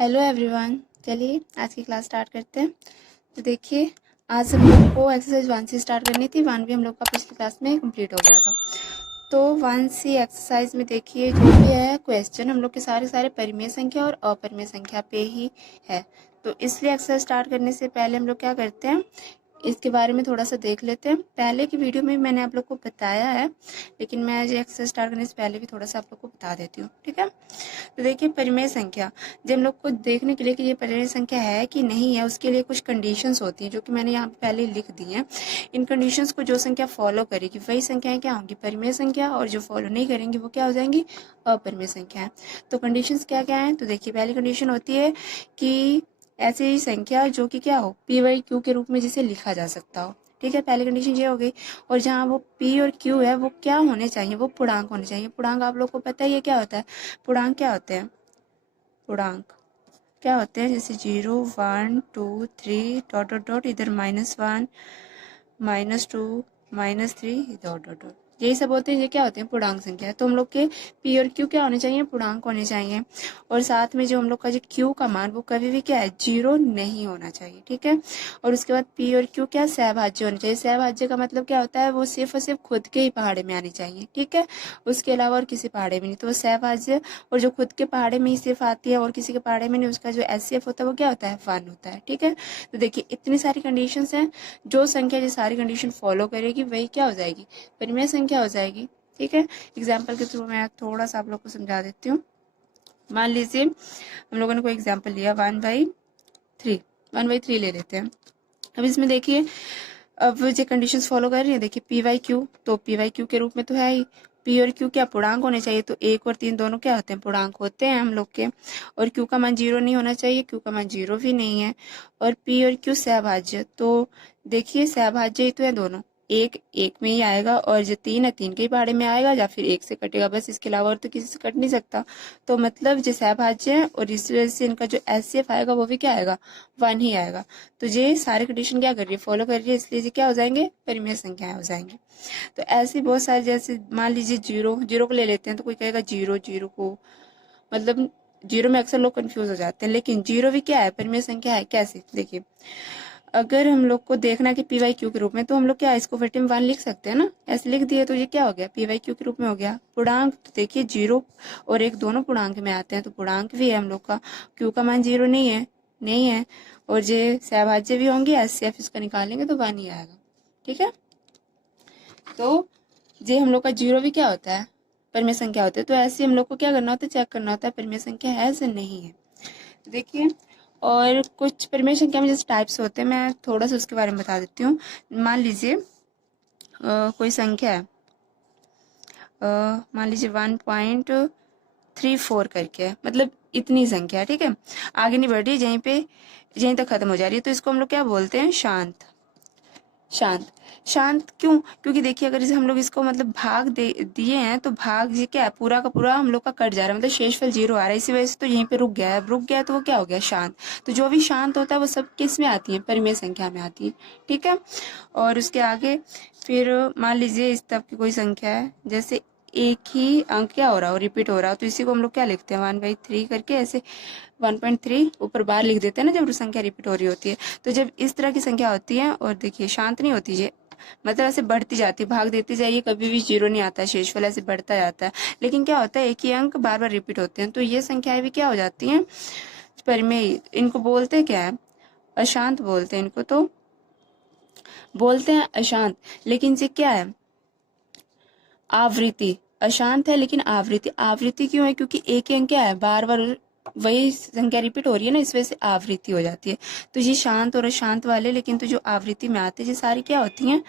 Hello everyone. चलिए आज की क्लास स्टार्ट करते हैं। तो देखिए, आज हम लोग को एक्सरसाइज 1 से स्टार्ट करनी थी। 1 भी हम लोग का पिछली क्लास में कंप्लीट हो गया था। तो 1 सी एक्सरसाइज में देखिए जो भी है क्वेश्चन हम लोग के सारे सारे परिमेय संख्या और अपरिमेय संख्या पे ही है। तो इसलिए एक्सरसाइज स्टार्ट करने से पहले हम लोग क्या करते हैं, इसके बारे में थोड़ा सा देख लेते हैं। पहले की वीडियो में मैंने आप लोग को बताया है, लेकिन मैं आज एक्सरसाइज स्टार्ट करने से पहले भी थोड़ा सा आप लोग को बता देती हूँ। ठीक है, तो देखिए परिमेय संख्या, जब हम लोग को देखने के लिए कि ये परिमेय संख्या है कि नहीं है, उसके लिए कुछ कंडीशंस होती हैं जो कि मैंने यहाँ पे पहले लिख दी हैं। इन कंडीशंस को जो संख्या फॉलो करेगी वही संख्याएं क्या होंगी, परिमेय संख्या, और जो फॉलो नहीं करेंगी वो क्या हो जाएंगी, अपरिमेय संख्याएं। तो कंडीशंस क्या क्या हैं, तो देखिए पहली कंडीशन होती है कि ऐसी ही संख्या जो कि क्या हो, पी वाई क्यू के रूप में जिसे लिखा जा सकता हो। ठीक है, पहली कंडीशन ये हो गई। और जहाँ वो पी और क्यू है वो क्या होने चाहिए, वो पूर्णांक होने चाहिए। पूर्णांक आप लोग को पता है ये क्या होता है, पूर्णांक क्या होते हैं, पूर्णांक क्या होते हैं, जैसे 0 1 2 3 डॉट डॉट डॉट, इधर -1 -2 -3 डॉट डॉट डॉट, यही सब होते हैं। ये क्या होते हैं, पूर्णांक संख्या। तो हम लोग के पी और क्यू क्या होने चाहिए, पूर्णांक होने चाहिए। और साथ में जो हम लोग का जो क्यू का मान वो कभी भी क्या है, 0 नहीं होना चाहिए। ठीक है, और उसके बाद पी और क्यू क्या, सहभाज्य होने चाहिए। सहभाज्य का मतलब क्या होता है, वो सिर्फ और सिर्फ खुद के ही पहाड़े में आनी चाहिए। ठीक है, उसके अलावा और किसी पहाड़े में नहीं। तो वो सहभाज्य, और जो खुद के पहाड़े में ही सिर्फ आती है और किसी के पहाड़े में नहीं, उसका जो एचसीएफ होता है वो क्या होता है, 1 होता है। ठीक है, तो देखिए इतनी सारी कंडीशंस हैं। जो संख्या ये सारी कंडीशन फॉलो करेगी वही क्या हो जाएगी, परिमेय संख्या हो जाएगी। ठीक है, एग्जाम्पल के थ्रू मैं थोड़ा सा आप लोग को समझा देती हूँ। मान लीजिए हम लोगों ने कोई एग्जाम्पल लिया 1/3, 1/3 ले लेते हैं। अब इसमें देखिए, अब जो कंडीशंस फॉलो कर रही है, देखिए पी वाई क्यू, तो पी वाई क्यू के रूप में तो है ही। पी और क्यू क्या पूर्णांक होने चाहिए, तो 1 और 3 दोनों क्या होते हैं, पूर्णांक होते हैं हम लोग के। और क्यू का मान 0 नहीं होना चाहिए, क्यू का मान 0 भी नहीं है। और पी और क्यू सहभाज्य, तो देखिए सहभाज्य ही तो है दोनों, एक एक में ही आएगा, और जो 3 है 3 के ही पहाड़े में आएगा, या फिर एक से कटेगा बस, इसके अलावा और तो किसी से कट नहीं सकता। तो मतलब जो सहभाज्य है, और इस वजह से इनका जो एचसीएफ आएगा वो भी क्या आएगा, 1 ही आएगा। तो ये सारी कंडीशन क्या कर रही है, फॉलो कर रही है, इसलिए ये क्या हो जाएंगे, परिमेय संख्याएं हो जाएंगी। तो ऐसी बहुत सारी, जैसे मान लीजिए 0 0 को ले लेते हैं, तो कोई कहेगा 0 0 को मतलब 0 में अक्सर लोग कंफ्यूज हो जाते हैं, लेकिन 0 भी क्या है, परिमेय संख्या है। कैसे, देखिए अगर हम लोग को देखना है कि पी वाई क्यू के रूप में, तो हम लोग क्या इसको फिर 1 लिख सकते हैं ना, ऐसे लिख दिए तो ये क्या हो गया, पी वाई क्यू के रूप में हो गया। पूर्णांक तो देखिए 0 और 1 दोनों पूर्णांक में आते हैं, तो पूर्णांक भी है हम लोग का। क्यू का मान 0 नहीं है, नहीं है। और ये सहभाज्य भी होंगे, एचसीएफ इसका निकालेंगे तो 1 ही आएगा। ठीक है, तो ये हम लोग का 0 भी क्या होता है, परिमेय संख्या होती है। तो ऐसे हम लोग को क्या करना होता है, चेक करना होता है परिमेय संख्या है या नहीं है। देखिए, और कुछ परिमेय संख्या में जैसे टाइप्स होते हैं, मैं थोड़ा सा उसके बारे में बता देती हूँ। मान लीजिए कोई संख्या है, मान लीजिए 1.34 करके है, मतलब इतनी संख्या है। ठीक है, आगे नहीं बढ़ रही, यहीं तक खत्म हो जा रही है, तो इसको हम लोग क्या बोलते हैं, शांत। शांत, शांत क्यों, क्योंकि देखिए अगर जैसे हम लोग इसको मतलब भाग दे दिए हैं, तो भाग ये क्या है, पूरा का पूरा हम लोग का कट जा रहा है, मतलब शेषफल 0 आ रहा है, इसी वजह से तो यहीं पे रुक गया है। रुक गया है तो वो क्या हो गया, शांत। तो जो भी शांत होता है वो सब किस में आती है, परिमेय संख्या में आती है। ठीक है, और उसके आगे फिर मान लीजिए इस तरह की कोई संख्या है, जैसे एक ही अंक क्या हो रहा हो, रिपीट हो रहा हो, तो इसी को हम लोग क्या लिखते हैं, 1/3 करके, ऐसे 1.3 ऊपर बार लिख देते हैं ना जब संख्या रिपीट हो रही होती है। तो जब इस तरह की संख्या होती है, और देखिए शांत नहीं होती, ये मतलब ऐसे बढ़ती जाती है, भाग देती जाइए, कभी भी 0 नहीं आता है, शेषफल ऐसे बढ़ता जाता है। लेकिन क्या होता है, एक ही अंक बार बार रिपीट होते हैं, तो ये संख्याएं भी क्या हो जाती हैं, परिमेय। इनको बोलते क्या है, अशांत बोलते हैं इनको, तो बोलते हैं अशांत। लेकिन ये क्या है, आवृत्ति, अशांत है लेकिन आवृत्ति। आवृत्ति क्यों है, क्योंकि एक ही अंक क्या है, बार बार वही संख्या रिपीट हो रही है ना, इस वजह से आवृत्ति हो जाती है। तो ये शांत और अशांत वाले, लेकिन तो जो आवृत्ति में आते हैं ये सारी क्या होती हैं,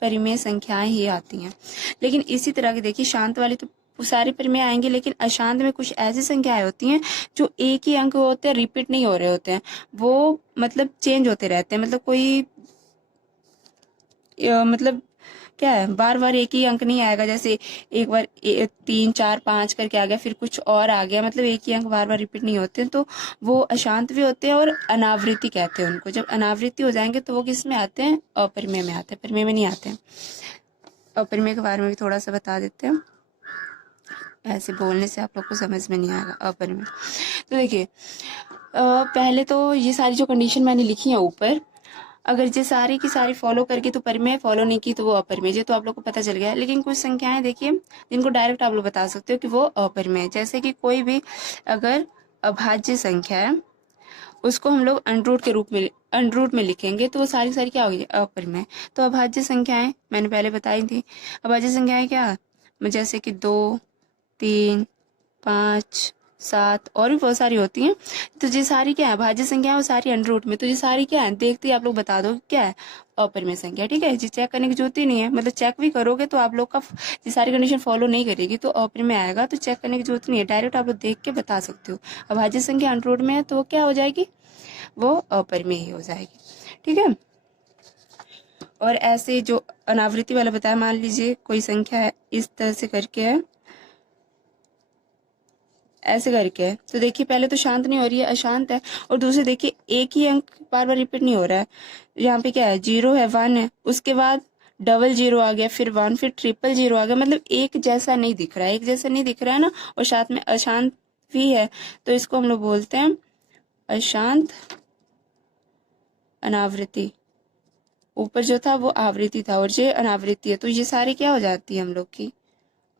परिमेय संख्याएं ही आती हैं। लेकिन इसी तरह की देखिए, शांत वाली तो सारे परिमेय आएंगे, लेकिन अशांत में कुछ ऐसी संख्याएं होती हैं जो एक ही अंक होते हैं, रिपीट नहीं हो रहे होते हैं, वो मतलब चेंज होते रहते हैं, मतलब कोई मतलब क्या है, बार बार एक ही अंक नहीं आएगा, जैसे एक बार 3 4 5 करके आ गया, फिर कुछ और आ गया, मतलब एक ही अंक बार बार रिपीट नहीं होते हैं, तो वो अशांत भी होते हैं, और अनावृत्ति कहते हैं उनको। जब अनावृत्ति हो जाएंगे तो वो किस में आते हैं, अपरिमेय में आते हैं, परिमेय में नहीं आते हैं। अपरिमेय के बारे में भी थोड़ा सा बता देते हैं। ऐसे बोलने से आप लोग को समझ में नहीं आएगा अपरिमेय। तो देखिए पहले तो ये सारी जो कंडीशन मैंने लिखी है ऊपर, अगर ये सारी की सारी फॉलो करके तो परिमेय, फॉलो नहीं की तो वो अपरिमेय। ये तो आप लोग को पता चल गया। लेकिन कुछ संख्याएं देखिए जिनको डायरेक्ट आप लोग बता सकते हो कि वो अपरिमेय। जैसे कि कोई भी अगर अभाज्य संख्या है उसको हम लोग अंडर रूट में लिखेंगे तो वो सारी सारी क्या होगी, अपरिमेय। तो अभाज्य संख्याएं मैंने पहले बताई थी। अभाज्य संख्याएं क्या, जैसे कि 2, 3, 5, 7 और भी बहुत सारी होती हैं। तो ये सारी क्या है, भाज्य संख्या है, वो सारी अंडर रूट में। तो ये सारी क्या है, देखते ही आप लोग बता दो क्या है, अपरिमेय संख्या। ठीक है, जी चेक करने की जरूरत ही नहीं है। मतलब चेक भी करोगे तो आप लोग का ये सारी कंडीशन फॉलो नहीं करेगी तो अपरिमेय आएगा। तो चेक करने की जरूरत नहीं है, डायरेक्ट आप लोग देख के बता सकते हो। अभाज्य संख्या अंडर रूट में है तो वो क्या हो जाएगी, वो अपरिमेय ही हो जाएगी। ठीक है। और ऐसे जो अनावृत्ति वाला बताया, मान लीजिए कोई संख्या है इस तरह से करके है, ऐसे करके है, तो देखिए पहले तो शांत नहीं हो रही है, अशांत है। और दूसरे देखिए एक ही अंक बार बार रिपीट नहीं हो रहा है। यहाँ पे क्या है, 0 है, 1 है, उसके बाद डबल 0 आ गया, फिर 1, फिर ट्रिपल 0 आ गया। मतलब एक जैसा नहीं दिख रहा है, एक जैसा नहीं दिख रहा है ना। और साथ में अशांत भी है, तो इसको हम लोग बोलते हैं अशांत अनावृत्ति। ऊपर जो था वो आवृत्ति था और ये अनावृत्ति है, तो ये सारी क्या हो जाती है हम लोग की,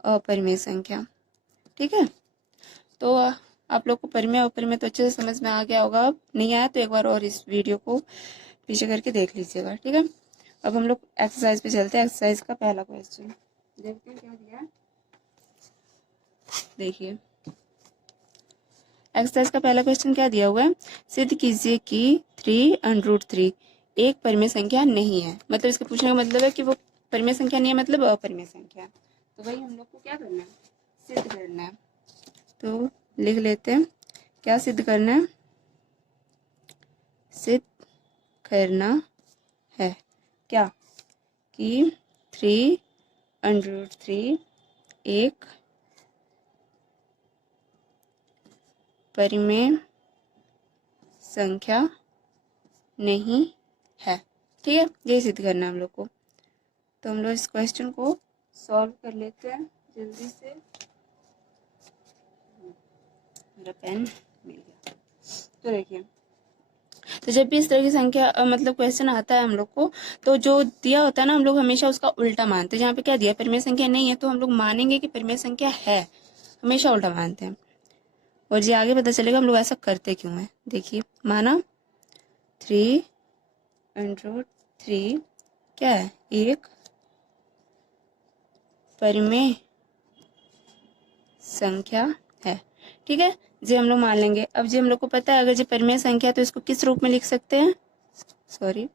अपरिमेय संख्या। ठीक है। तो आप लोग को परिमेय अपरिमेय तो अच्छे से समझ में आ गया होगा। अब नहीं आया तो एक बार और इस वीडियो को पीछे करके देख लीजिएगा। ठीक है। अब हम लोग एक्सरसाइज पे चलते हैं। एक्सरसाइज का पहला क्वेश्चन देखते हैं क्या दिया है। देखिए एक्सरसाइज का पहला क्वेश्चन क्या दिया हुआ है, सिद्ध कीजिए कि 3√3 एक परिमेय संख्या नहीं है। मतलब इसके पूछने का मतलब है कि वो परिमेय संख्या नहीं है, मतलब अपरिमेय संख्या। तो वही हम लोग को क्या करना है, सिद्ध करना है। तो लिख लेते हैं, क्या सिद्ध करना है, सिद्ध करना है क्या कि 3√3 एक परिमेय संख्या नहीं है। ठीक है, ये सिद्ध करना है हम लोग को। तो हम लोग इस क्वेश्चन को सॉल्व कर लेते हैं जल्दी से। मेरा पेन मिल गया। तो देखिए, तो जब भी इस तरह की संख्या मतलब क्वेश्चन आता है हम लोग को, तो जो दिया होता है ना हम लोग हमेशा उसका उल्टा मानते हैं। जहाँ पे क्या दिया, परिमेय संख्या नहीं है, तो हम लोग मानेंगे कि परिमेय संख्या है, हमेशा उल्टा मानते हैं। और जी आगे पता चलेगा हम लोग ऐसा करते क्यों है। देखिए माना 3√3 क्या है, एक परिमेय संख्या है। ठीक है, जी हम लोग मान लेंगे। अब जी हम लोग को पता है अगर जी परिमेय संख्या है तो इसको किस रूप में लिख सकते हैं, सॉरी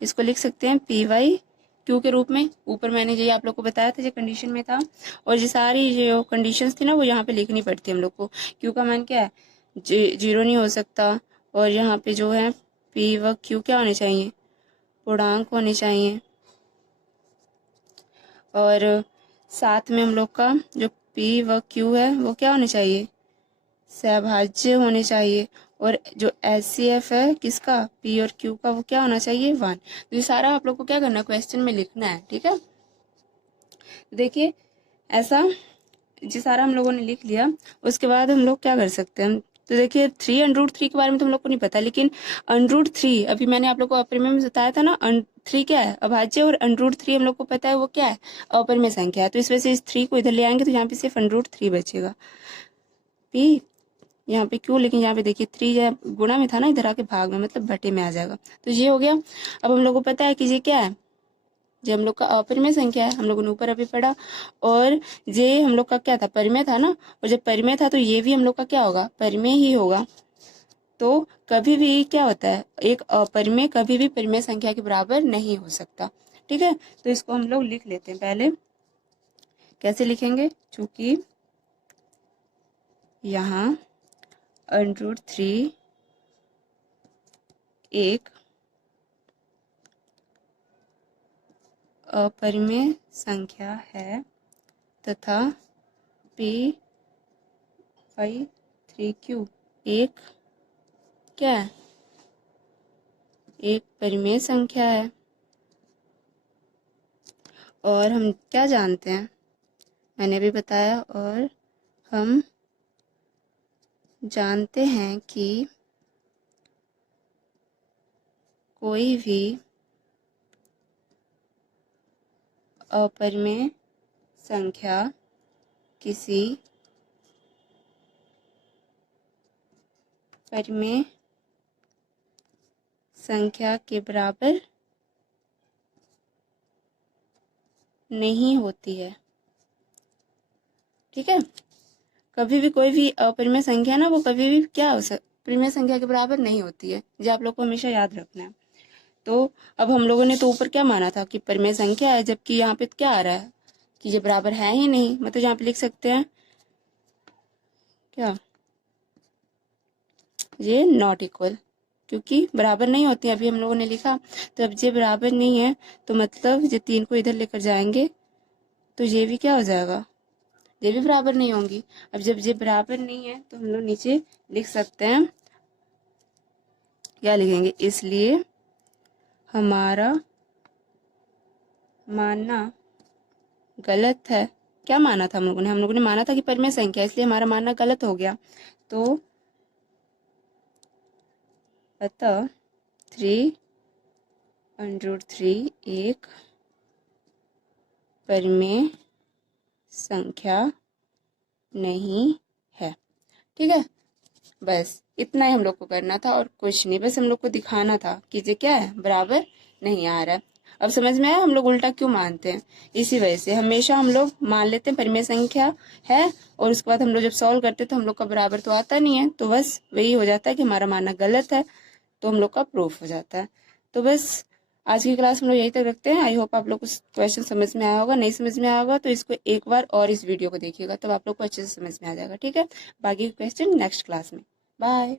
इसको लिख सकते हैं PY Q के रूप में। ऊपर मैंने ये आप लोग को बताया था, जो कंडीशन में था। और ये सारी जो कंडीशंस थी ना वो यहाँ पे लिखनी पड़ती है हम लोग को। Q का मान क्या है, 0 नहीं हो सकता। और यहाँ पे जो है P व Q क्या होने चाहिए, पूर्णांक होने चाहिए। और साथ में हम लोग का जो P व Q है वो क्या होने चाहिए, सहभाज्य होने चाहिए। और जो HCF है किसका, P और Q का, वो क्या होना चाहिए, 1। तो ये सारा आप लोग को क्या करना है, क्वेश्चन में लिखना है। ठीक है, देखिए ऐसा ये सारा हम लोगों ने लिख लिया। उसके बाद हम लोग क्या कर सकते हैं, तो देखिए 3√3 के बारे में तो हम लोग को नहीं पता, लेकिन √3 अभी मैंने आप लोग को अपरिमेय में बताया था ना, 3 क्या है, अभाज्य। और √3 हम लोग को पता है वो क्या है, अपरिमेय संख्या है। तो इस वजह से इस 3 को इधर ले आएंगे तो यहाँ पे सिर्फ √3 बचेगा। P यहाँ पे क्यों, लेकिन यहाँ पे देखिए 3 गुणा में था ना, इधर आके भाग में मतलब बटे में आ जाएगा। तो ये हो गया। अब हम लोग को पता है कि ये क्या है, जो हम लोग का अपरिमेय संख्या है, हम लोगों ने ऊपर अभी पढ़ा। और ये हम लोग का क्या था, परिमेय था ना। और जब परिमेय था तो ये भी हम लोग का क्या होगा, परिमेय ही होगा। तो कभी भी क्या होता है, एक अपरिमेय कभी भी परिमेय संख्या के बराबर नहीं हो सकता। ठीक है, तो इसको हम लोग लिख लेते हैं। पहले कैसे लिखेंगे, चूंकि यहाँ √3 एक अपरिमेय संख्या है तथा P/3Q एक क्या है, एक परिमेय संख्या है। और हम क्या जानते हैं, मैंने भी बताया, और हम जानते हैं कि कोई भी अपरिमेय संख्या किसी परिमेय संख्या के बराबर नहीं होती है। ठीक है, कभी भी कोई भी अपरिमेय संख्या ना, वो कभी भी क्या हो परिमेय संख्या के बराबर नहीं होती है। ये आप लोग को हमेशा याद रखना है। तो अब हम लोगों ने तो ऊपर क्या माना था कि परिमेय संख्या है, जबकि यहाँ पे क्या आ रहा है कि ये बराबर है ही नहीं। मतलब यहाँ पे लिख सकते हैं क्या, ये नॉट इक्वल, क्योंकि बराबर नहीं होती है। अभी हम लोगों ने लिखा, तो अब ये बराबर नहीं है, तो मतलब ये 3 को इधर लेकर जाएंगे तो ये भी क्या हो जाएगा, ये भी बराबर नहीं होंगी। अब जब ये बराबर नहीं है तो हम लोग नीचे लिख सकते हैं, क्या लिखेंगे, इसलिए हमारा मानना गलत है। क्या माना था हम लोगों ने माना था कि परिमेय संख्या, इसलिए हमारा मानना गलत हो गया। तो अतः 3√3 एक परिमेय संख्या नहीं है। ठीक है, बस इतना ही हम लोग को करना था और कुछ नहीं, बस हम लोग को दिखाना था कि ये क्या है, बराबर नहीं आ रहा है। अब समझ में आया हम लोग उल्टा क्यों मानते हैं। इसी वजह से हमेशा हम लोग मान लेते हैं परिमेय संख्या है, और उसके बाद हम लोग जब सॉल्व करते हैं तो हम लोग का बराबर तो आता नहीं है, तो बस वही हो जाता है कि हमारा मानना गलत है, तो हम लोग का प्रूफ हो जाता है। तो बस आज की क्लास हम लोग यही तक रखते हैं। आई होप आप लोग को क्वेश्चन समझ में आया होगा। नहीं समझ में आया होगा तो इसको एक बार और इस वीडियो को देखिएगा, तब आप लोग को अच्छे से समझ में आ जाएगा। ठीक है, बाकी क्वेश्चन नेक्स्ट क्लास में। बाय।